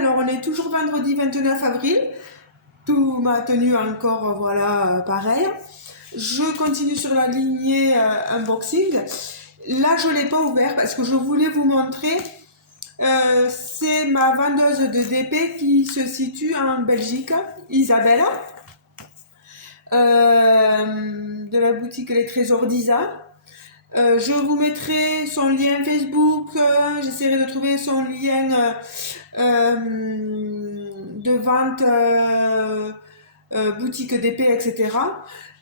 Alors on est toujours vendredi 29 avril. Tout m'a tenu encore, voilà, pareil. Je continue sur la lignée unboxing. Là, je ne l'ai pas ouvert parce que je voulais vous montrer. C'est ma vendeuse de DP qui se situe en Belgique, Isabelle, de la boutique Les Trésors d'Isa. Je vous mettrai son lien Facebook, j'essaierai de trouver son lien de vente boutique DP, etc.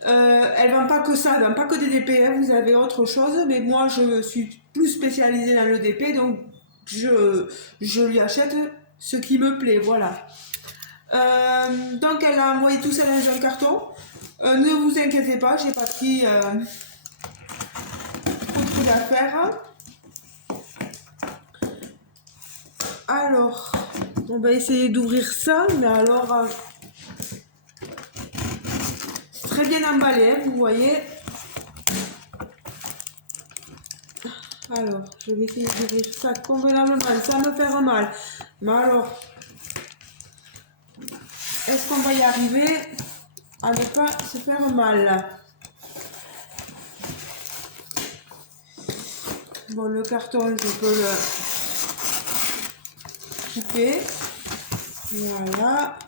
Elle ne vend pas que ça, elle ne vend pas que des DP, hein, vous avez autre chose, mais moi je suis plus spécialisée dans le DP, donc je lui achète ce qui me plaît, voilà. Donc elle a envoyé tout ça dans un carton. Ne vous inquiétez pas, j'ai pas pris trop d'affaires. Alors, on va essayer d'ouvrir ça, mais alors c'est très bien emballé, hein, vous voyez. Alors, je vais essayer d'ouvrir ça convenablement, sans me faire mal. Mais alors, est-ce qu'on va y arriver à ne pas se faire mal? Bon, le carton, je peux le couper. Voilà.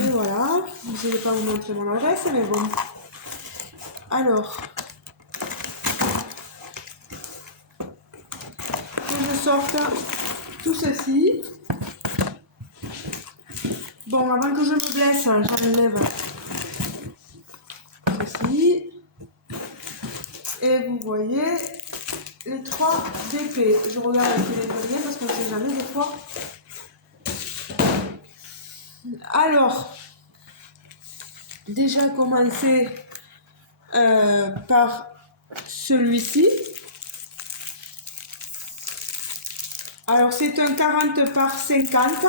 Et voilà. Je ne vais pas vous montrer mon adresse, mais bon. Alors, que je sorte tout ceci. Bon, avant que je me blesse, j'enlève ceci. Et vous voyez les 3 DP. Je regarde avec les liens parce qu'on ne sait jamais des fois. Alors, déjà commencer par celui-ci. Alors, c'est un 40 par 50.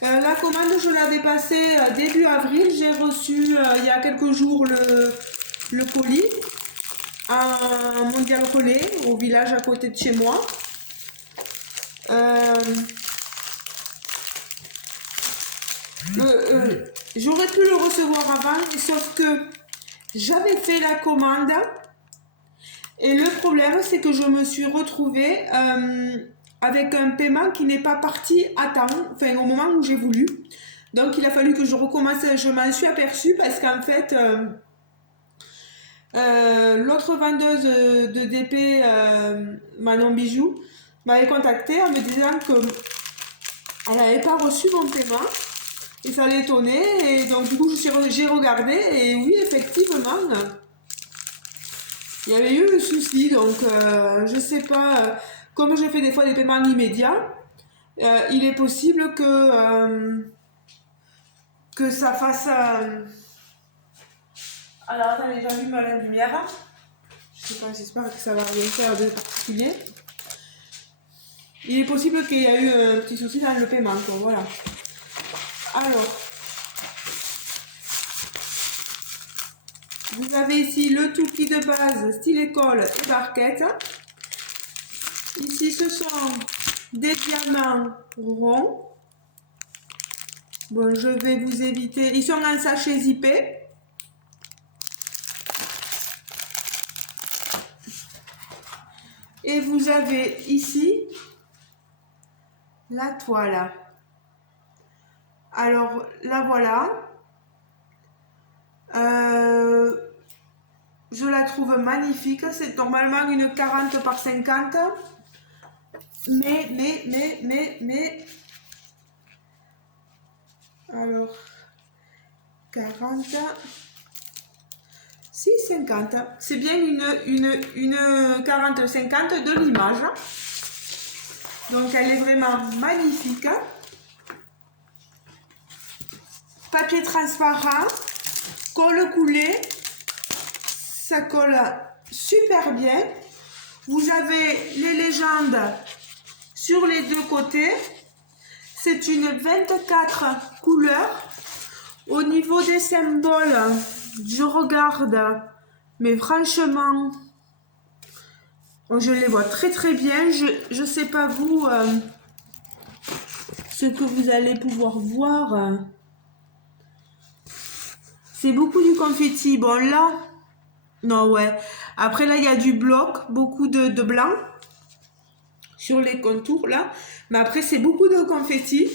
La commande, je l'avais passée début avril. J'ai reçu il y a quelques jours le colis à Mondial Relais, au village à côté de chez moi. J'aurais pu le recevoir avant, sauf que j'avais fait la commande et le problème c'est que je me suis retrouvée avec un paiement qui n'est pas parti à temps, enfin au moment où j'ai voulu. Donc il a fallu que je recommence, je m'en suis aperçue parce qu'en fait l'autre vendeuse de DP, Manon Bijou, m'avait contacté en me disant qu'elle n'avait pas reçu mon paiement. Et ça l'étonnait, et donc du coup j'ai regardé, et oui, effectivement, il y avait eu un souci, donc je sais pas, comme je fais des fois des paiements immédiats, il est possible que ça fasse... Alors attendez, j'allume la lumière, je sais pas, j'espère que ça va rien faire de particulier. Il est possible qu'il y ait eu un petit souci dans le paiement, quoi, voilà. Alors, vous avez ici le tout kit de base, style école et barquette. Ici, ce sont des diamants ronds. Bon, je vais vous éviter. Ils sont en sachet zippé. Et vous avez ici la toile. Alors, la voilà. Je la trouve magnifique. C'est normalement une 40 par 50. Mais. Alors, 40. Si, 50. C'est bien une 40-50 de l'image. Donc, elle est vraiment magnifique. Papier transparent, colle coulée. Ça colle super bien. Vous avez les légendes sur les deux côtés. C'est une 24 couleurs. Au niveau des symboles, je regarde, mais franchement, Oh, je les vois très très bien. Je sais pas vous ce que vous allez pouvoir voir. C'est beaucoup du confetti. Bon là, non ouais. Après là, il y a du bloc, beaucoup de blanc sur les contours là. Mais après, c'est beaucoup de confetti.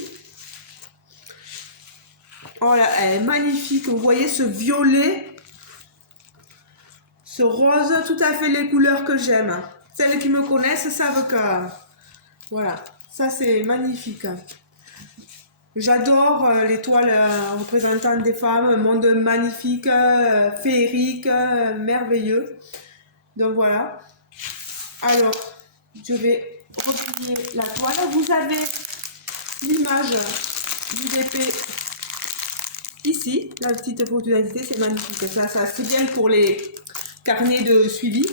Oh là, elle est magnifique. Vous voyez ce violet, ce rose, tout à fait les couleurs que j'aime. Celles qui me connaissent savent que... Voilà, ça c'est magnifique. J'adore les toiles représentant des femmes, un monde magnifique, féerique, merveilleux. Donc voilà. Alors, je vais replier la toile. Vous avez l'image du DP ici, la petite photo d'identité, c'est magnifique. Ça c'est bien pour les carnets de suivi.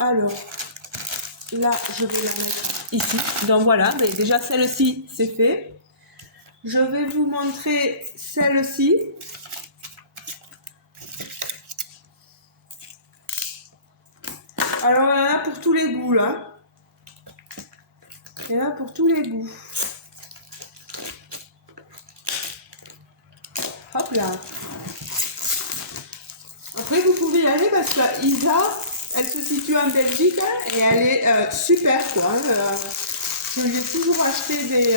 Alors, là, je vais la mettre ici. Donc voilà, mais déjà celle-ci, c'est fait. Je vais vous montrer celle-ci. Alors, il y en a pour tous les goûts, là. Il y en a pour tous les goûts. Hop là. Après, vous pouvez y aller parce que Isa, elle se situe en Belgique et elle est super, quoi. Je lui ai toujours acheté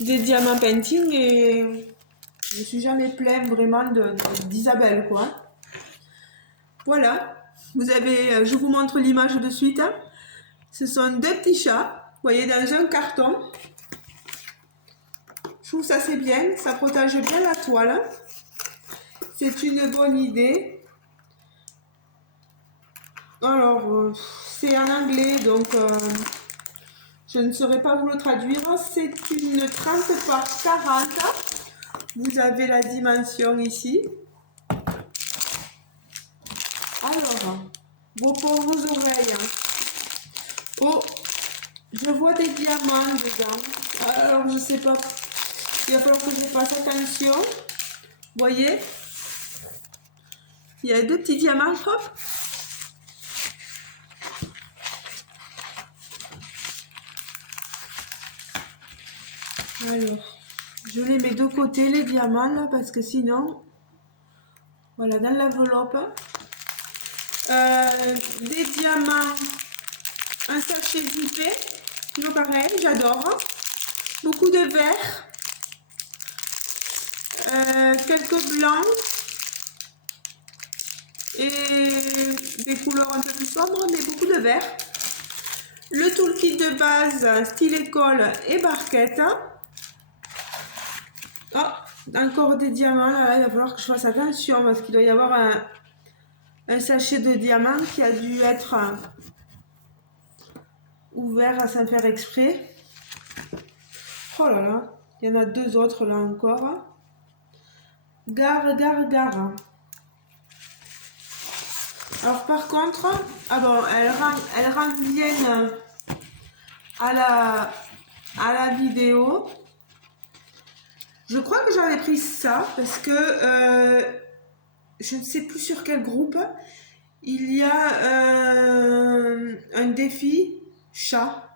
des diamants painting et je ne suis jamais plainte vraiment d'Isabelle, quoi. Voilà. Vous avez, je vous montre l'image de suite. Ce sont deux petits chats, vous voyez, dans un carton. Je trouve ça c'est bien, ça protège bien la toile. C'est une bonne idée. Alors, c'est en anglais, donc je ne saurais pas vous le traduire. C'est une 30 par 40. Vous avez la dimension ici. Alors, vos pauvres oreilles. Oh, je vois des diamants dedans. Alors, je sais pas. Il va falloir que je fasse attention. Vous voyez? Il y a deux petits diamants, hop. Alors, je les mets de côté, les diamants, là, parce que sinon... Voilà, dans l'enveloppe. Des diamants, un sachet zippé. Toujours pareil, j'adore. Beaucoup de vert. Quelques blancs. Et des couleurs un peu plus sombres, mais beaucoup de vert. Le toolkit de base, stylet colle et barquette. Oh, encore des diamants, là, il va falloir que je fasse attention parce qu'il doit y avoir un sachet de diamants qui a dû être ouvert sans faire exprès. Oh là là, il y en a deux autres là encore. Gare. Alors par contre, ah bon, elles reviennent à la vidéo. Je crois que j'avais pris ça parce que je ne sais plus sur quel groupe il y a un défi chat.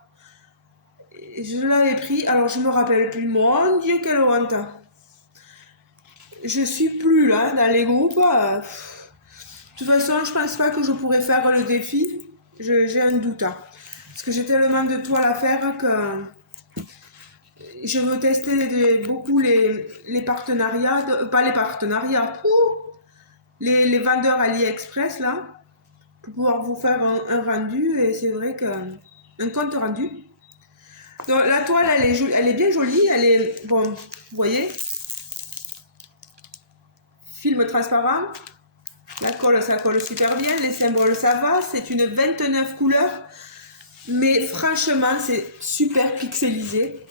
Je l'avais pris, alors je me rappelle plus. Mon Dieu, quelle honte! Je suis plus là dans les groupes. De toute façon, je pense pas que je pourrais faire le défi. J'ai un doute. Parce que j'ai tellement de toiles à faire que je veux tester beaucoup les partenariats, pas les partenariats, les vendeurs AliExpress là, pour pouvoir vous faire un rendu. Et c'est vrai qu'un compte rendu. Donc la toile, elle est bien jolie. Elle est, bon, vous voyez, film transparent. La colle, ça colle super bien. Les symboles, ça va. C'est une 29 couleurs. Mais franchement, c'est super pixelisé.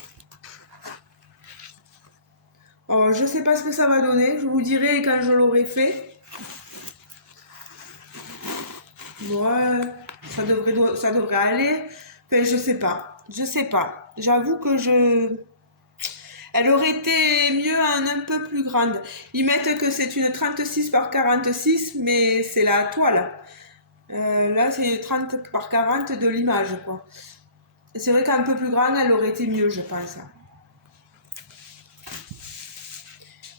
Oh, je sais pas ce que ça va donner. Je vous dirai quand je l'aurai fait. Ouais, ça devrait aller. Enfin, je sais pas. J'avoue que Elle aurait été mieux un peu plus grande. Ils mettent que c'est une 36 par 46, mais c'est la toile. Là, c'est 30 par 40 de l'image, quoi. C'est vrai qu'un peu plus grande, elle aurait été mieux, je pense.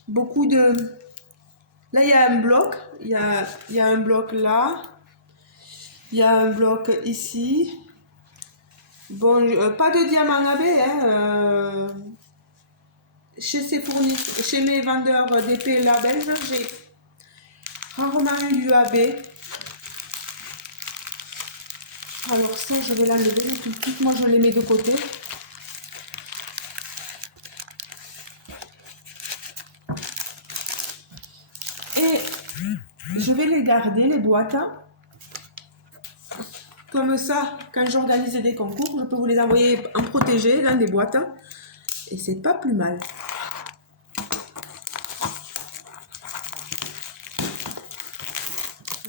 Beaucoup de... Là, il y a un bloc. Il y a un bloc là. Il y a un bloc ici. Bon, pas de diamant AB, hein. Chez mes vendeurs d'épées là belges, j'ai rarement eu du AB. Alors ça, je vais l'enlever tout de suite. Moi, je les mets de côté. Et je vais les garder, les boîtes. Comme ça, quand j'organise des concours, je peux vous les envoyer en protégé dans des boîtes. Et c'est pas plus mal.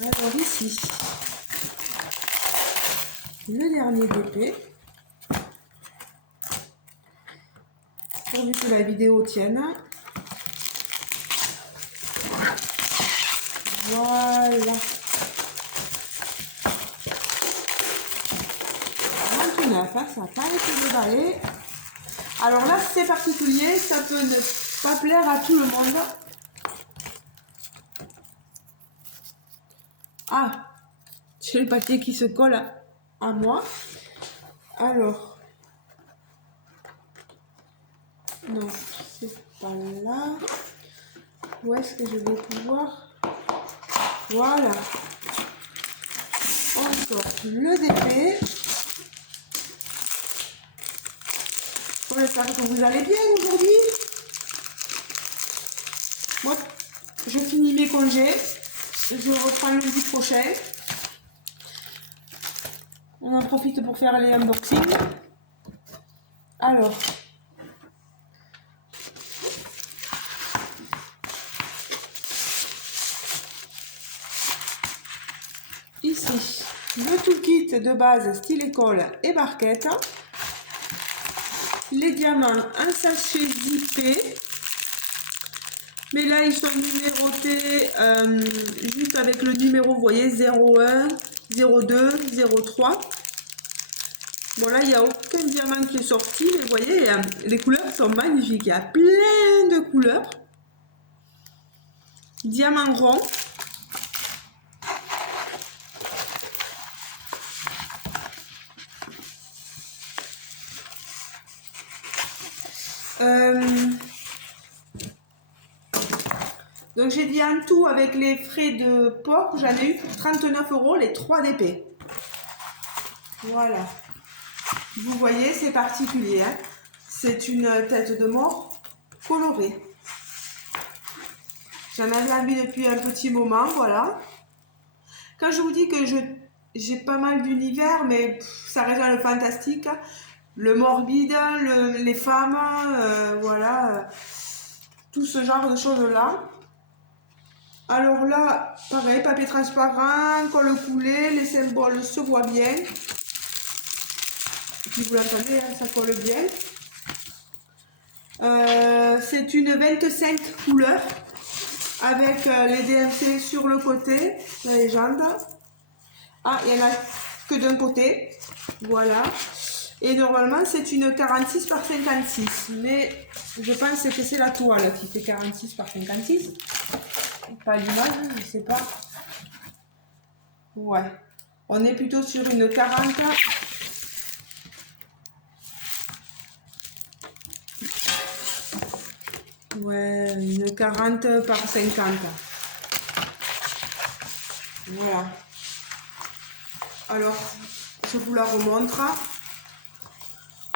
Alors ici, le dernier DP. Pourvu que la vidéo tienne. Voilà. 29, hein, ça n'a pas été déballé. Alors là, c'est particulier, ça peut ne pas plaire à tout le monde. Ah, j'ai le papier qui se colle à moi. Alors, non, c'est pas là. Où est-ce que je vais pouvoir... Voilà. On sort le DP. J'espère que vous allez bien aujourd'hui. Moi, je finis mes congés. Je reprends lundi prochain. On en profite pour faire les unboxings. Alors, ici, le toolkit de base style école et barquette. Les diamants, un sachet zippé. Mais là, ils sont numérotés juste avec le numéro, vous voyez, 01, 02, 03. Bon, là, il n'y a aucun diamant qui est sorti, mais vous voyez, les couleurs sont magnifiques. Il y a plein de couleurs. Diamant rond. Donc j'ai dit en tout avec les frais de port, j'en ai eu pour 39 € les 3 DP. Voilà. Vous voyez, c'est particulier. Hein, c'est une tête de mort colorée. J'en avais envie depuis un petit moment, voilà. Quand je vous dis que j'ai pas mal d'univers, mais ça reste dans le fantastique, le morbide, les femmes, voilà, tout ce genre de choses-là. Alors là, pareil, papier transparent, colle coulée, les symboles se voient bien. Et puis vous l'entendez, hein, ça colle bien. C'est une 25 couleurs avec les DMC sur le côté, la légende. Ah, il n'y en a que d'un côté, voilà. Et normalement, c'est une 46 par 56. Mais je pense que c'est la toile qui fait 46 par 56. Pas l'image, je sais pas. Ouais. On est plutôt sur une 40. Ouais, une 40 par 50. Voilà. Alors, je vous la remontre.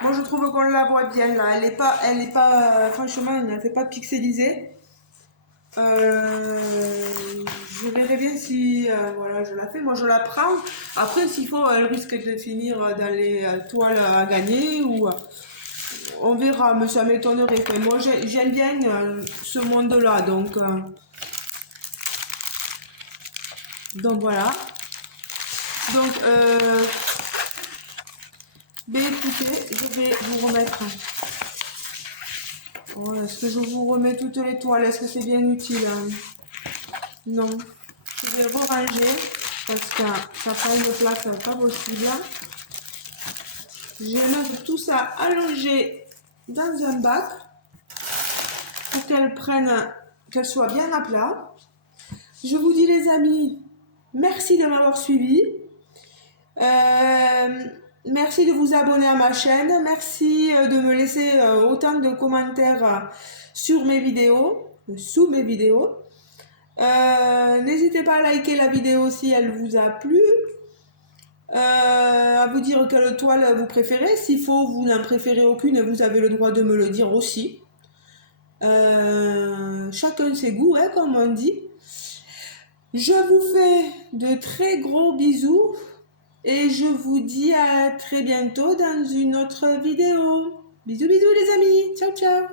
Moi, je trouve qu'on la voit bien là. Elle est pas, franchement, elle ne fait pas pixelisée. Je verrai bien si voilà, je la fais. Moi, je la prends. Après, s'il faut, elle risque de finir dans les toiles à gagner ou on verra. Mais ça m'étonnerait. Moi, j'aime bien ce monde-là, donc voilà. Donc, ben écoutez, je vais vous remettre Oh, est-ce que je vous remets toutes les toiles? Est-ce que c'est bien utile, hein? Non. Je vais ranger parce que ça prend une place pas possible. Je vais mettre tout ça allongé dans un bac pour qu'elle soit bien à plat. Je vous dis les amis, merci de m'avoir suivi. Merci de vous abonner à ma chaîne. Merci de me laisser autant de commentaires sur mes vidéos, sous mes vidéos. N'hésitez pas à liker la vidéo si elle vous a plu. À vous dire quelle toile vous préférez. S'il faut, vous n'en préférez aucune, vous avez le droit de me le dire aussi. Chacun ses goûts, hein, comme on dit. Je vous fais de très gros bisous et je vous dis à très bientôt dans une autre vidéo. Bisous bisous les amis, ciao ciao.